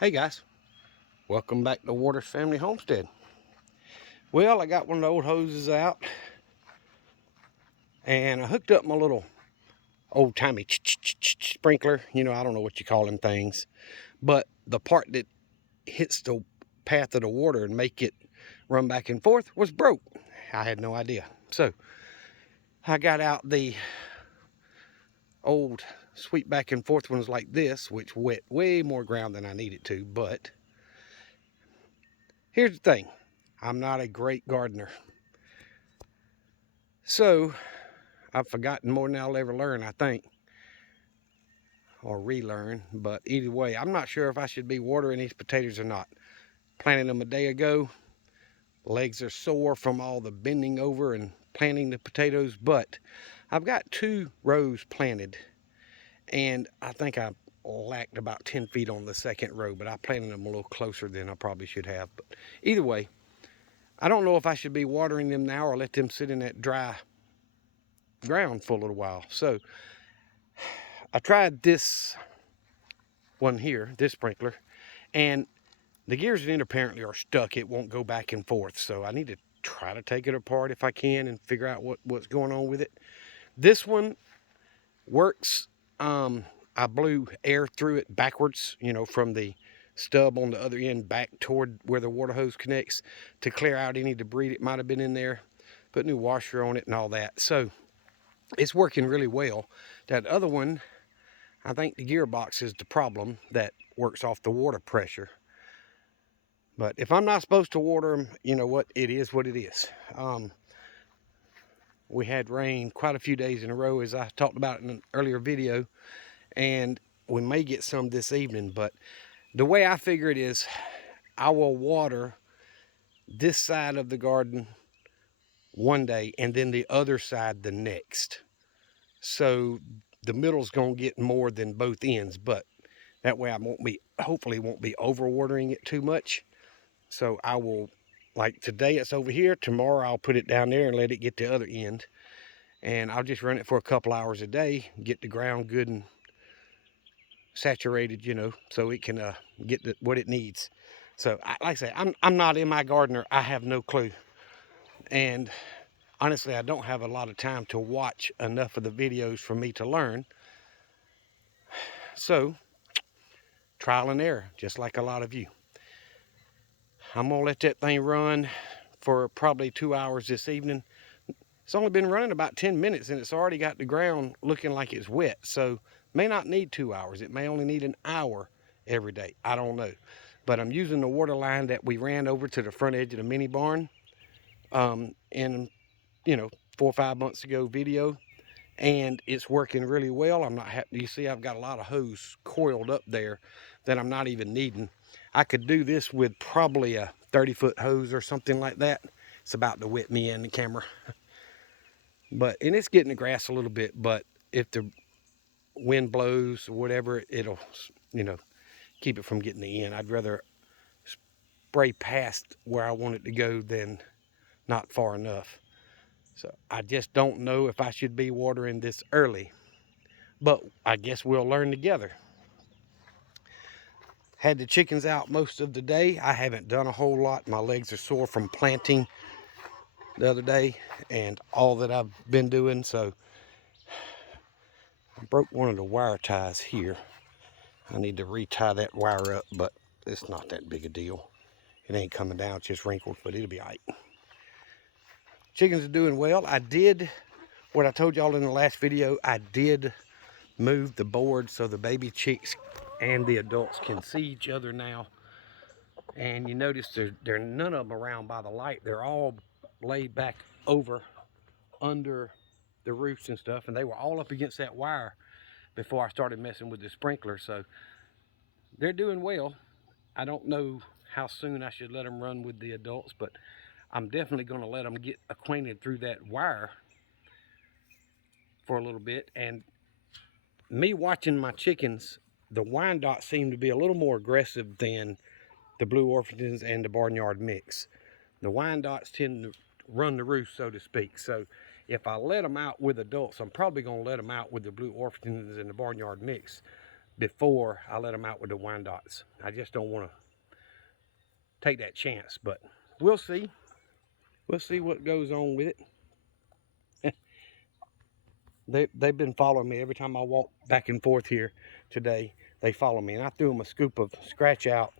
Hey guys, welcome back to Waters Family Homestead. Well, I got one of the old hoses out and I hooked up my little old-timey sprinkler. I don't know what you call them things, but the part that hits the path of the water and make it run back and forth was broke. I had no idea. So I got out the old sweep back and forth ones like this, which wet way more ground than I needed to. But here's the thing, I'm not a great gardener. So I've forgotten more than I'll ever learn, I think, or relearn. But either way, I'm not sure if I should be watering these potatoes or not. Planted them a day ago. Legs are sore from all the bending over and planting the potatoes, but I've got 2 rows planted, and I think I lacked about 10 feet on the second row, but I planted them a little closer than I probably should have. But either way, I don't know if I should be watering them now or let them sit in that dry ground for a little while. So I tried this one here, this sprinkler, and the gears in it apparently are stuck. It won't go back and forth, so I need to try to take it apart if I can and figure out what's going on with it. This one works. I blew air through it backwards, from the stub on the other end back toward where the water hose connects to clear out any debris that might have been in there. Put new washer on it and all that. So it's working really well. That other one, I think the gearbox is the problem that works off the water pressure. But if I'm not supposed to water them, you know what? It is what it is. We had rain quite a few days in a row, as I talked about in an earlier video, and we may get some this evening. But the way I figure it is, I will water this side of the garden one day and then the other side the next. So the middle's going to get more than both ends, but that way I hopefully won't be overwatering it too much. So I will, like today it's over here, tomorrow I'll put it down there and let it get the other end. And I'll just run it for a couple hours a day, get the ground good and saturated, so it can get what it needs. So like I say, I'm not in my gardener. I have no clue. And honestly, I don't have a lot of time to watch enough of the videos for me to learn. So trial and error, just like a lot of you. I'm gonna let that thing run for probably 2 hours this evening. It's only been running about 10 minutes and it's already got the ground looking like it's wet. So may not need 2 hours. It may only need an hour every day. I don't know. But I'm using the water line that we ran over to the front edge of the mini barn in, 4 or 5 months ago video. And it's working really well. I'm not happy. You see, I've got a lot of hose coiled up there that I'm not even needing. I could do this with probably a 30-foot hose or something like that. It's about to whip me in the camera. And it's getting the grass a little bit, but if the wind blows or whatever, it'll, keep it from getting the end. I'd rather spray past where I want it to go than not far enough. So I just don't know if I should be watering this early, but I guess we'll learn together. Had the chickens out most of the day. I haven't done a whole lot. My legs are sore from planting the other day and all that I've been doing. So I broke one of the wire ties here. I need to retie that wire up, but it's not that big a deal. It ain't coming down, it's just wrinkled, but it'll be all right. Chickens are doing well. I did what I told y'all in the last video. I did move the board so the baby chicks and the adults can see each other now. And you notice there are none of them around by the light. They're all laid back over under the roofs and stuff, and they were all up against that wire before I started messing with the sprinkler. So they're doing well. I don't know how soon I should let them run with the adults, but I'm definitely going to let them get acquainted through that wire for a little bit. And me watching my chickens, the Wyandottes seem to be a little more aggressive than the Blue Orpingtons and the Barnyard Mix. The Wyandottes tend to run the roost, so to speak. So if I let them out with adults, I'm probably going to let them out with the Blue Orpingtons and the Barnyard Mix. before I let them out with the Wyandottes. I just don't want to take that chance, but we'll see. We'll see what goes on with it. They've been following me every time I walk back and forth here today. They follow me, and I threw them a scoop of scratch out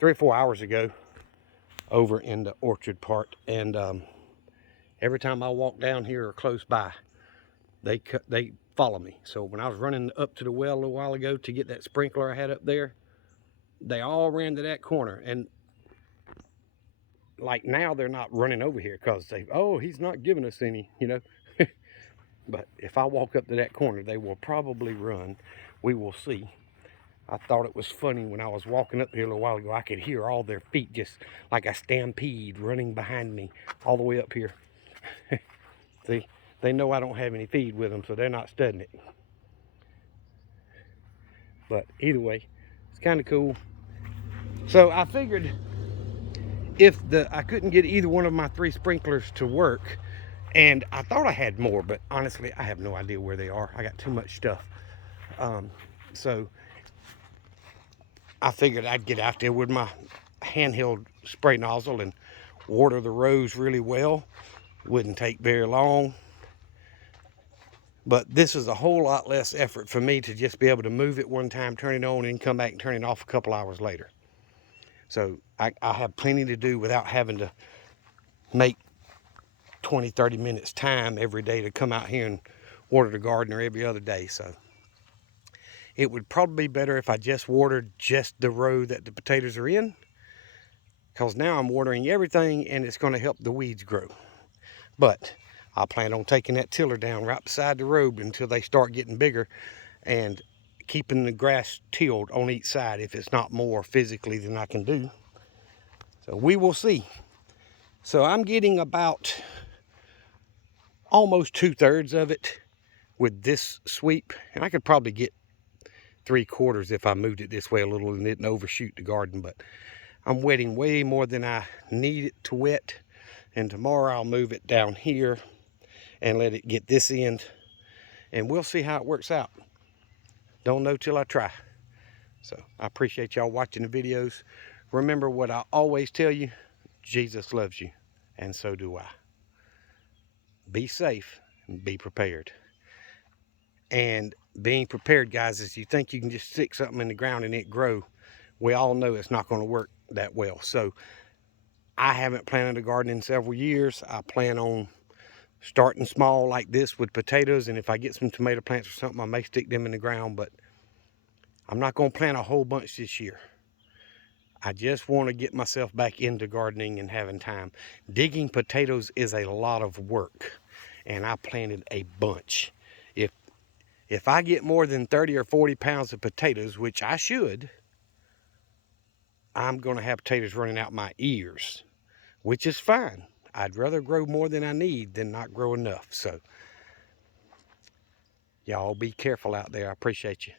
3 or 4 hours ago over in the orchard part, and every time I walk down here or close by, they follow me. So when I was running up to the well a little while ago to get that sprinkler I had up there, they all ran to that corner. And like now they're not running over here because oh, he's not giving us any, you know. But if I walk up to that corner, they will probably run. We will see. I thought it was funny when I was walking up here a little while ago, I could hear all their feet just like a stampede running behind me all the way up here. See, they know I don't have any feed with them, so they're not studying it. But either way, it's kind of cool. So I figured if I couldn't get either one of my 3 sprinklers to work, and I thought I had more, but honestly, I have no idea where they are. I got too much stuff. So I figured I'd get out there with my handheld spray nozzle and water the rows really well. Wouldn't take very long. But this is a whole lot less effort for me to just be able to move it one time, turn it on, and come back and turn it off a couple hours later. So I have plenty to do without having to make 20, 30 minutes time every day to come out here and water the garden, or every other day. So it would probably be better if I just watered just the row that the potatoes are in, because now I'm watering everything and it's going to help the weeds grow. But I plan on taking that tiller down right beside the road until they start getting bigger, and keeping the grass tilled on each side if it's not more physically than I can do. So we will see. So I'm getting about almost 2/3 of it with this sweep, and I could probably get 3/4 if I moved it this way a little and didn't overshoot the garden. But I'm wetting way more than I need it to wet, and tomorrow I'll move it down here and let it get this end, and we'll see how it works out. Don't know till I try. So I appreciate y'all watching the videos. Remember what I always tell you: Jesus loves you, and so do I. Be safe and be prepared. And being prepared, guys, is you think you can just stick something in the ground and it grow. We all know it's not going to work that well. So I haven't planted a garden in several years. I plan on starting small like this with potatoes, and if I get some tomato plants or something, I may stick them in the ground, but I'm not going to plant a whole bunch this year. I just want to get myself back into gardening and having time. Digging potatoes is a lot of work, and I planted a bunch. If I get more than 30 or 40 pounds of potatoes, which I should, I'm going to have potatoes running out my ears, which is fine. I'd rather grow more than I need than not grow enough. So y'all be careful out there. I appreciate you.